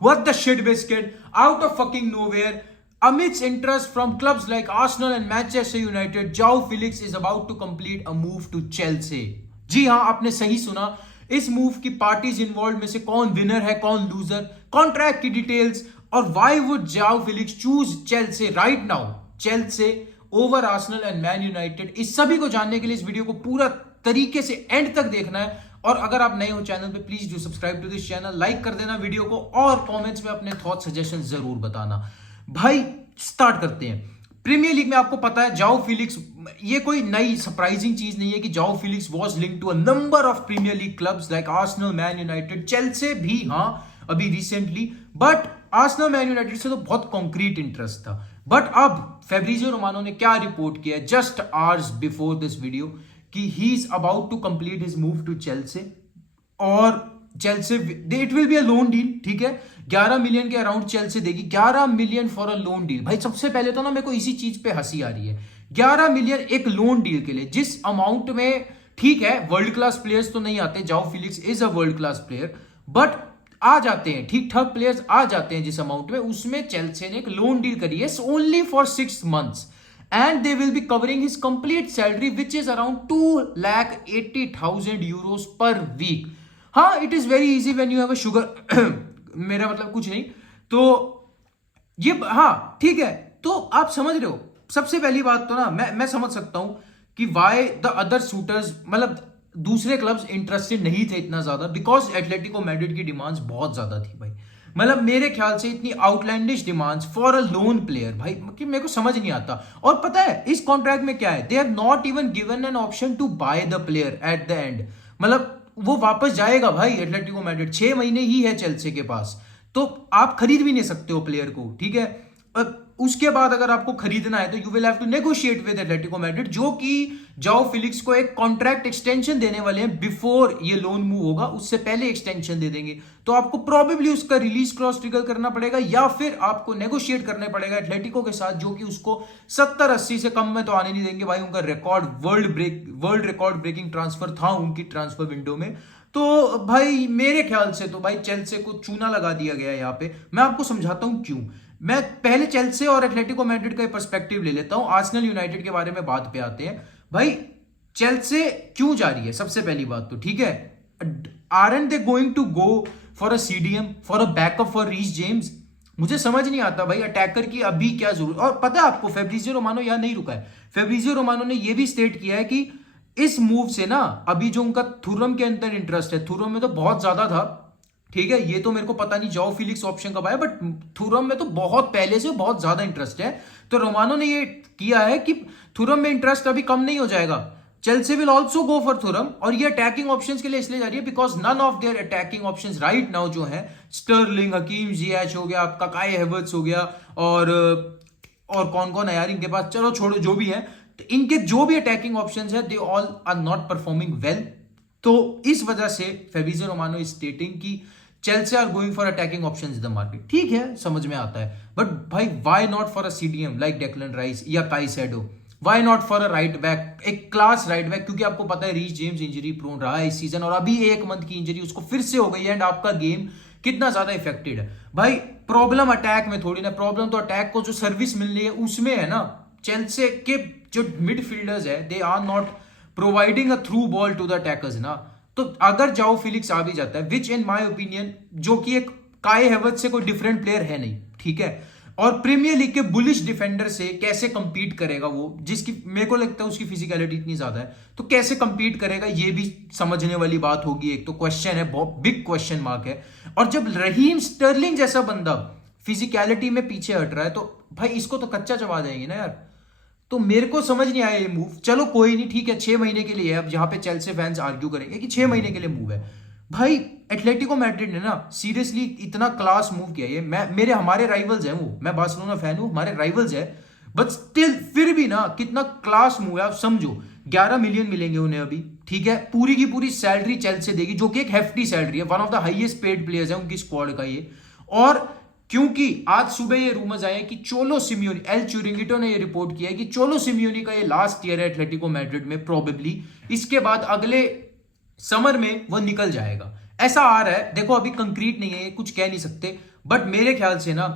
What the shit biscuit? Out of fucking nowhere, amidst interest from clubs like Arsenal and Manchester United, Joao Felix is about to complete a move to Chelsea. जी हाँ, आपने सही सुना. इस move की parties involve में से कौन winner है, कौन लूजर, कॉन्ट्रैक्ट की डिटेल्स और व्हाई वुड जाओ Felix choose Chelsea right now, Chelsea over Arsenal and man United. इस सभी को जानने के लिए इस वीडियो को पूरा तरीके से एंड तक देखना है. और अगर आप नए हो चैनल पे, please do subscribe to this channel, like कर देना वीडियो को और कमेंट्स में अपने थॉट सजेशन जरूर बताना. भाई स्टार्ट करते हैं. प्रीमियर लीग में आपको पता है जाओ फिलिक्स, ये कोई नई सरप्राइजिंग चीज नहीं है कि Joao Felix was linked to a number of Premier League clubs like Arsenal, Man United, Chelsea भी हाँ अभी recently. But Arsenal Man United से तो बहुत कॉन्क्रीट इंटरेस्ट था. बट अब फैब्रिजियो रोमानो ने क्या रिपोर्ट किया just hours before this video कि he is about to complete his move to Chelsea. और Chelsea it will be a loan deal. ठीक है, 11 मिलियन के अराउंड चेल्सी देगी. 11 million for a loan deal. भाई सबसे पहले तो ना मेरे को इसी चीज पे हंसी आ रही है. 11 मिलियन एक लोन डील के लिए, जिस अमाउंट में, ठीक है वर्ल्ड क्लास प्लेयर्स तो नहीं आते, Joao Felix is a world class player, but आ जाते हैं ठीक ठाक प्लेयर्स आ जाते हैं जिस अमाउंट में, उसमें चेल्सी ने एक लोन डील करी है only for 6 months and they will be covering his complete salary which is around 2,80,000 euros per week. हाँ, it is very easy when you have a sugar मेरा मतलब कुछ नहीं तो ये, हाँ ठीक है. तो आप समझ रहे हो, सबसे पहली बात तो ना मैं समझ सकता हूं कि वाई द अदर शूटर्स, मतलब दूसरे क्लब्स इंटरेस्टेड नहीं थे इतना ज्यादा, बिकॉज एटलेटिको मैड्रिड की डिमांड्स बहुत ज्यादा थी भाई. मतलब मेरे ख्याल से इतनी outlandish demands for a loan player भाई कि मेरे को समझ नहीं आता. और पता है इस कॉन्ट्रैक्ट में क्या है, they have not even given an option to buy the player at the end. मतलब वो वापस जाएगा भाई एटलेटिको मैड्रिड, 6 महीने ही है चेल्सी के पास, तो आप खरीद भी नहीं सकते हो प्लेयर को. ठीक है, उसके बाद अगर आपको खरीदना है तो you will have to negotiate with Atletico Madrid, जो कि जाओ फिलिक्स को एक कॉन्ट्रैक्ट एक्सटेंशन देने वाले हैं बिफोर ये लोन मूव होगा, उससे पहले एक्सटेंशन दे देंगे. तो आपको प्रोबेबली उसका रिलीज क्लॉज ट्रिगर करना पड़ेगा या फिर आपको नेगोशिएट करने पड़ेगा एटलेटिको के साथ, जो कि उसको 70-80 से कम में तो आने नहीं देंगे भाई. उनका record world record breaking transfer था उनकी ट्रांसफर विंडो में. तो भाई मेरे ख्याल से तो भाई चेल्सी को चूना लगा दिया गया है यहाँ पे. मैं आपको समझाता हूं क्यों. मैं पहले चेल्सी और एटलेटिको मैड्रिड का पर्सपेक्टिव ले लेता हूं, आर्सेनल यूनाइटेड के बारे में बात पे आते हैं. भाई चेल्सी क्यों जा रही है, सबसे पहली बात तो ठीक है, aren't they going to go for a CDM, for a backup for Reece James. मुझे समझ नहीं आता भाई अटैकर की अभी क्या जरूरत. और पता है आपको फैब्रिजियो रोमानो यहां नहीं रुका है. फैब्रिजियो रोमानो ने यह भी स्टेट किया है कि इस मूव से ना अभी जो उनका थुरम के अंदर इंटरेस्ट है, थुरम में तो बहुत ज्यादा था. ठीक है, ये तो मेरे को पता नहीं जाओ फिलिक्स ऑप्शन कब आया, बट थुरम में तो बहुत पहले से बहुत ज्यादा इंटरेस्ट है. तो रोमानो ने ये किया है कि थुरम में इंटरेस्ट अभी कम नहीं हो जाएगा. Chelsea will also go for Thuram, और ये अटैकिंग ऑप्शंस के लिए इसलिए जा रही है because none of their attacking options right now जो है, स्टर्लिंग, हकीम जिएच हो गया, आपका काई हैवर्ट्ज हो गया, और कौन कौन है यार इनके पास, चलो छोड़ो जो भी है, तो इनके जो भी अटैकिंग ऑप्शंस है they all are not performing well. तो इस वजह से फैब्रिजियो रोमानो इज स्टेटिंग कि Chelsea are going for attacking options in the market. ठीक है, समझ में आता है, बट भाई why not for a CDM like Declan Rice या Caicedo, why not for a right back, एक क्लास राइट बैक, क्योंकि आपको पता है रीस जेम्स इंजरी प्रोन रहा है इस सीजन, और अभी 1 मंथ की इंजरी उसको फिर से हो गई है, एंड आपका गेम कितना ज्यादा इफेक्टेड है. भाई प्रॉब्लम अटैक में थोड़ी ना, प्रॉब्लम तो अटैक को जो सर्विस मिल रही है उसमें है ना. चेल्सी के जो मिडफील्डर्स है they are not providing a through ball to the attackers ना. तो अगर जाओ फिलिक्स आ भी जाता है, विच इन माय ओपिनियन, जो कि एक काई हैवर्ट्ज से कोई डिफरेंट प्लेयर है नहीं, ठीक है, और प्रीमियर लीग के बुलिश डिफेंडर से कैसे कंपीट करेगा वो, जिसकी मेरे को लगता है उसकी फिजिकलिटी इतनी ज्यादा है, तो कैसे कंपीट करेगा ये भी समझने वाली बात होगी. एक तो क्वेश्चन है, बहुत बिग क्वेश्चन मार्क है. और जब रहीम स्टर्लिंग जैसा बंदा फिजिकलिटी में पीछे हट रहा है, तो भाई इसको तो कच्चा चबा जाएंगे ना यार. तो मेरे को समझ नहीं आया ये मूव. चलो कोई नहीं, ठीक है 6 महीने के लिए है. अब जहां पे चेल्सी फैंस आर्ग्यू करेंगे कि 6 महीने के लिए मूव है, भाई एटलेटिको मैड्रिड ने ना सीरियसली इतना क्लास मूव किया. ये मेरे हमारे राइवल्स हैं, वो मैं बार्सिलोना फैन हूं, हमारे राइवल्स है, बट स्टिल फिर भी ना कितना क्लास मूव है. आप समझो 11 मिलियन मिलेंगे उन्हें अभी, ठीक है, पूरी की पूरी सैलरी चेल्सी देगी, जो कि एक हेफ्टी सैलरी है, one of the highest paid players है उनकी स्क्वाड का ये. और क्योंकि आज सुबह ये रूमर्स आए कि चोलो सिमियोनी, एल चुरिंगिटो ने ये रिपोर्ट किया है कि चोलो सिमियोनी का ये लास्ट ईयर है एटलेटिको मैड्रिड में प्रोबेबली, इसके बाद अगले समर में वो निकल जाएगा. ऐसा आ रहा है, देखो अभी कंक्रीट नहीं है, ये कुछ कह नहीं सकते, बट मेरे ख्याल से ना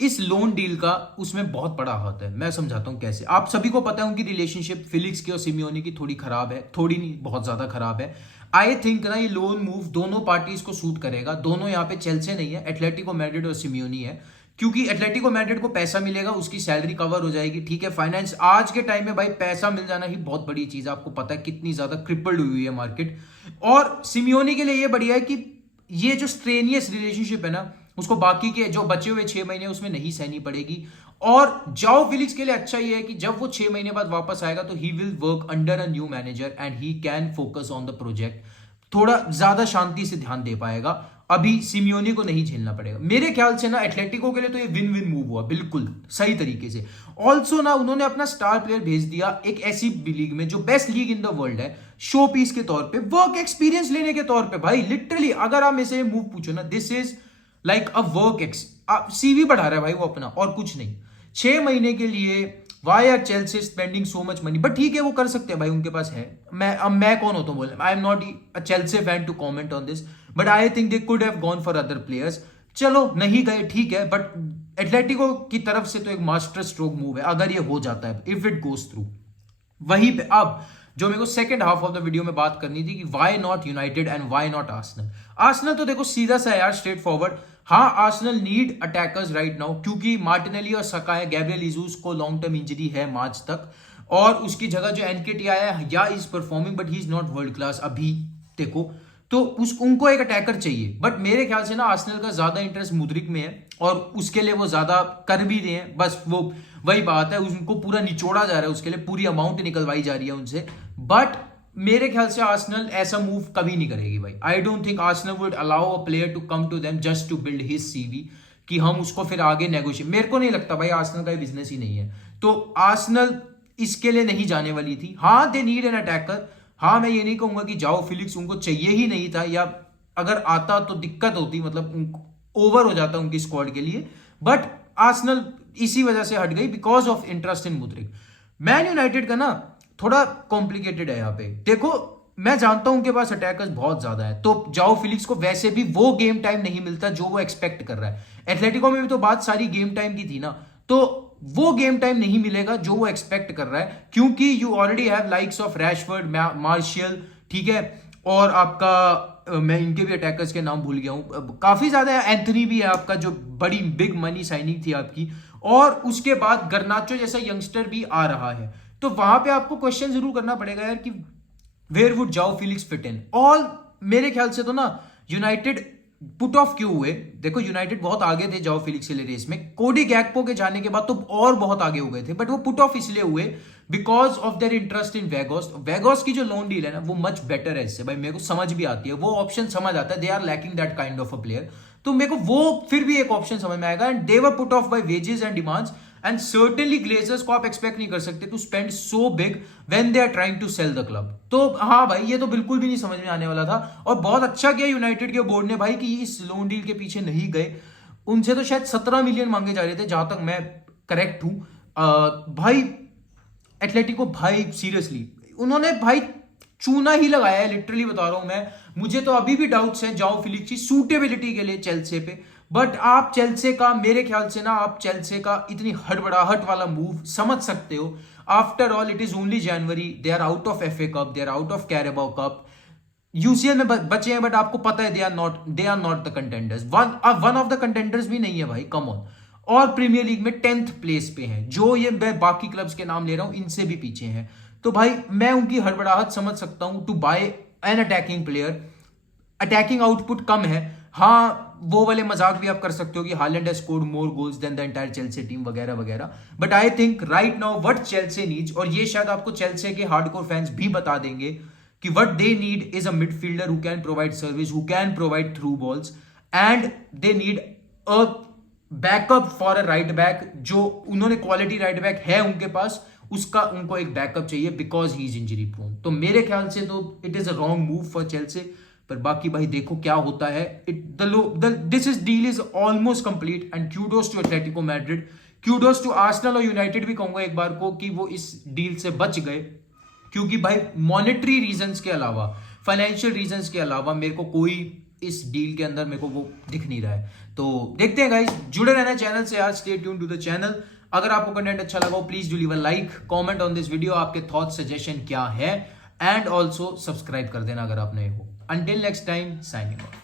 इस लोन डील का उसमें बहुत बड़ा हाथ है। मैं समझाता हूं कैसे। आप सभी को पता है उनकी रिलेशनशिप फिलिक्स की और सिमियोनी की थोड़ी खराब है, थोड़ी नहीं बहुत ज्यादा खराब है। आई थिंक ना ये लोन मूव दोनों पार्टीज को सूट करेगा। दोनों यहाँ पे चेल्से नहीं है, एटलेटिको मैड्रिड और सिमियोनी है, क्योंकि एटलेटिको मैड्रिड को पैसा मिलेगा, उसकी सैलरी कवर हो जाएगी, ठीक है। फाइनेंस आज के टाइम में भाई पैसा मिल जाना ही बहुत बड़ी चीज है, आपको पता है कितनी ज्यादा क्रिपल्ड हुई है मार्केट। और सिमियोनी के लिए ये बढ़िया है कि ये जो स्ट्रेनियस रिलेशनशिप है ना उसको बाकी के जो बचे हुए 6 महीने उसमें नहीं सहनी पड़ेगी। और जाओ फिलिक्स के लिए अच्छा ये है कि जब वो 6 महीने बाद वापस आएगा तो he will work under a new manager and he can focus on the project, थोड़ा ज्यादा शांति से ध्यान दे पाएगा। अभी सिमियोनी को नहीं झेलना पड़ेगा मेरे ख्याल से ना। एथलेटिको के लिए तो ये विन विन मूव हुआ बिल्कुल सही तरीके से। ऑल्सो ना उन्होंने अपना स्टार प्लेयर भेज दिया एक ऐसी लीग में जो best league in the world है, शो पीस के तौर पे, वर्क एक्सपीरियंस लेने के तौर पे। भाई लिटरली अगर आप मेरे से मूव पूछो ना, this is like a work ex, CV बढ़ा रहा है भाई वो अपना, और कुछ नहीं। 6 महीने के लिए why are Chelsea spending so much money, but ठीक है वो कर सकते हैं भाई, उनके पास है। मैं कौन होता हूं बोलने, I am not a Chelsea fan to comment on this, but I think they could have gone for other players. चलो नहीं गए ठीक है, बट एटलेटिको की तरफ से तो एक मास्टर स्ट्रोक मूव है अगर ये हो जाता है, इफ इट गोज थ्रू। वहीं पे अब जो मेरे को second half of the video में बात करनी थी कि why not United and why not Arsenal. Arsenal तो देखो सीधा सा यार, स्ट्रेट फॉरवर्ड। हाँ Arsenal need attackers right now, क्योंकि मार्टिनेली और सका है, गैब्रियल इजूस को लॉन्ग टर्म इंजरी है मार्च तक, और उसकी जगह जो एनकेटी आया है या is performing but he is not world class अभी देखो, तो उनको एक अटैकर चाहिए। बट मेरे ख्याल से ना आर्सेनल का ज्यादा इंटरेस्ट मुद्रिक में है और उसके लिए वो ज्यादा कर भी रहे हैं, बस वो वही बात है, उनको पूरा निचोड़ा जा रहा है, उसके लिए पूरी अमाउंट निकलवाई जा रही है उनसे। बट मेरे ख्याल से आर्सेनल ऐसा मूव कभी नहीं करेगी भाई। I don't think Arsenal would allow a player to come to them just to build his CV, कि हम उसको फिर आगे नेगोशिएट, मेरे को नहीं लगता भाई, आर्सेनल का बिजनेस ही नहीं है। तो आर्सेनल इसके लिए नहीं जाने वाली थी। हाँ दे नीड एन अटैकर, हाँ मैं ये नहीं कहूंगा कि जाओ फिलिक्स उनको चाहिए ही नहीं था, या अगर आता तो दिक्कत होती, मतलब ओवर हो जाता उनकी स्क्वाड के लिए, बट आर्सेनल इसी वजह से हट गई because of interest in Mudryk. Man United का ना थोड़ा कॉम्प्लिकेटेड है यहाँ पे। देखो मैं जानता हूं उनके पास अटैकर्स बहुत ज्यादा है, तो जाओ फिलिक्स को वैसे भी वो गेम टाइम नहीं मिलता जो वो एक्सपेक्ट कर रहा है। एथलेटिको में भी तो बात सारी गेम टाइम की थी ना, तो वो गेम टाइम नहीं मिलेगा जो वो एक्सपेक्ट कर रहा है, क्योंकि you already have likes of Rashford, martial, ठीक है, और आपका मैं इनके भी अटैकर्स के नाम भूल गया हूं, काफी ज्यादा है, एंथनी भी है आपका जो बड़ी बिग मनी साइनिंग थी आपकी, और उसके बाद गर्नाचो जैसा यंगस्टर भी आ रहा है। तो वहां पे आपको क्वेश्चन जरूर करना पड़ेगा यार कि वेयर वुड जाओ फिलिक्स फिट इन ऑल। मेरे ख्याल से तो ना यूनाइटेड पुट ऑफ क्यों हुए, देखो यूनाइटेड बहुत आगे थे जाओ फिलिक्स के लिए रेस में, कोडी गैक्पो के जाने के बाद तो और बहुत आगे हो गए थे, बट वो पुट ऑफ इसलिए हुए because of their interest in Vegos. Vegos की जो लोन डील है ना वो मच बेटर है इससे, भाई मेरे को समझ भी आती है, वो ऑप्शन समझ आता है, they are lacking that kind of a player, तो मेरे को वो फिर भी एक ऑप्शन समझ में आएगा। And they were put off by wages and demands, and certainly Glazers को आप एक्सपेक्ट नहीं कर सकते to spend so big when they are trying to sell the club. तो हाँ भाई ये तो बिल्कुल भी नहीं समझ में आने वाला था, और बहुत अच्छा किया यूनाइटेड के बोर्ड ने भाई कि इस लोन डील के पीछे नहीं गए। उनसे तो शायद 17 मिलियन मांगे जा रहे थे जहां तक मैं करेक्ट हूं। भाई एथलेटिको भाई सीरियसली उन्होंने भाई चूना ही लगाया है, लिटरली बता रहा हूं मैं। मुझे तो अभी भी डाउट्स हैं जाओ फिलिक्स की सूटेबिलिटी के लिए चेल्से पे, बट आप चेल्से का मेरे ख्याल से ना आप चेल्से का इतनी हड़बड़ाहट वाला मूव समझ सकते हो। After all it is only January, they are out of FA cup, they are out of Carabao cup, UCL में बचे हैं, बट आपको पता है they are not the contenders, one of the contenders भी नहीं है भाई, कम ऑन। और प्रीमियर लीग में 10th प्लेस पे हैं, जो ये मैं बाकी क्लब्स के नाम ले रहा हूं इनसे भी पीछे हैं। तो भाई मैं उनकी हड़बड़ाहट समझ सकता हूं to buy an attacking player. Attacking output कम है, हाँ वो वाले मजाक भी आप कर सकते हो कि Haaland has scored more goals than the entire Chelsea team वगैरह वगैरह, but I think right now what Chelsea needs, और ये शायद आपको चेल्सी के हार्डकोर फैंस भी बता देंगे कि what they need is a midfielder who can provide service, who can provide through balls, and they need a backup for a right back. जो उन्होंने क्वालिटी राइट बैक है उनके पास, उसका उनको एक बैकअप चाहिए because he is injury prone. तो मेरे ख्याल से तो it is a wrong move for Chelsea, पर बाकी भाई देखो क्या होता है। This is deal is almost complete, and kudos to Atletico Madrid, kudos to Arsenal और यूनाइटेड भी कहूंगा एक बार को कि वो इस डील से बच गए, क्योंकि भाई मॉनेटरी रीजंस के अलावा फाइनेंशियल रीजंस के अलावा मेरे को कोई इस डील के अंदर मेरे को वो दिख नहीं रहा है। तो देखते हैं गाइस, जुड़े रहना चैनल से यार, stay tune to the channel. अगर आपको कंटेंट अच्छा लगा हो please do leave a like, comment on this video, आपके थॉट सजेशन क्या है, एंड ऑल्सो सब्सक्राइब कर देना अगर आप नए हो। Until next time, signing off.